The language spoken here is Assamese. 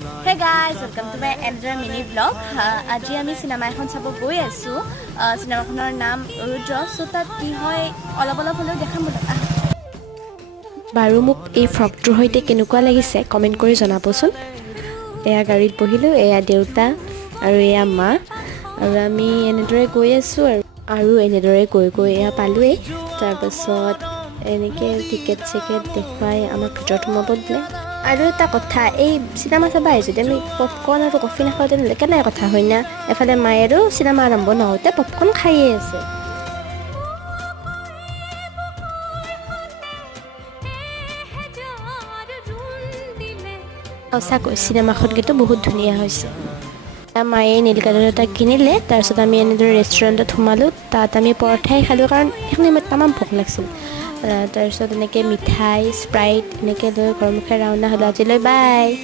Hey guys, welcome to my another mini vlog. আজি আমি সিনেমা এখন চাব গৈ আছো। সিনেমাখনৰ নাম Rudra। সো তাত কি হয় অলপ হলেও দেখাম। বাৰু মোক এই ফ্ৰকটোৰ সৈতে কেনেকুৱা লাগিছে কমেন্ট কৰি জনাবচোন। এয়া গাড়ীত বহিলোঁ, এয়া দেউতা আৰু এয়া মা, আৰু আমি এনেদৰে গৈ আছোঁ আৰু এনেদৰে গৈ এয়া পালোৱেই। তাৰপাছত এনেকৈ টিকেট দেখুৱাই আমাক ভিতৰত সোমাব দিলে। আৰু এটা কথা, এই চিনেমা চাব আহি যদি আমি পপকৰ্ণ আৰু কফি নাখাওঁ তেনেহ'লে কেনেকুৱা কথা হয় না। এফালে মায়ে আৰু চিনেমা আৰম্ভ নহওঁতে পপকৰ্ণ খায়ে আছে। সঁচাকৈ চিনেমাখন কিন্তু বহুত ধুনীয়া হৈছে। মায়ে নীল কালাৰৰ এটা কিনিলে। তাৰপিছত আমি এনেদৰে ৰেষ্টুৰেণ্টত সোমালোঁ। তাত আমি পৰঠাই খালোঁ, কাৰণ সেইখিনি সময়ত তামাম ভোক লাগিছিল। তাৰপিছত এনেকৈ মিঠাই, স্প্ৰাইট এনেকৈ লৈ ঘৰমুখে ৰাওনা হ'লোঁ। আজিলৈ বাই।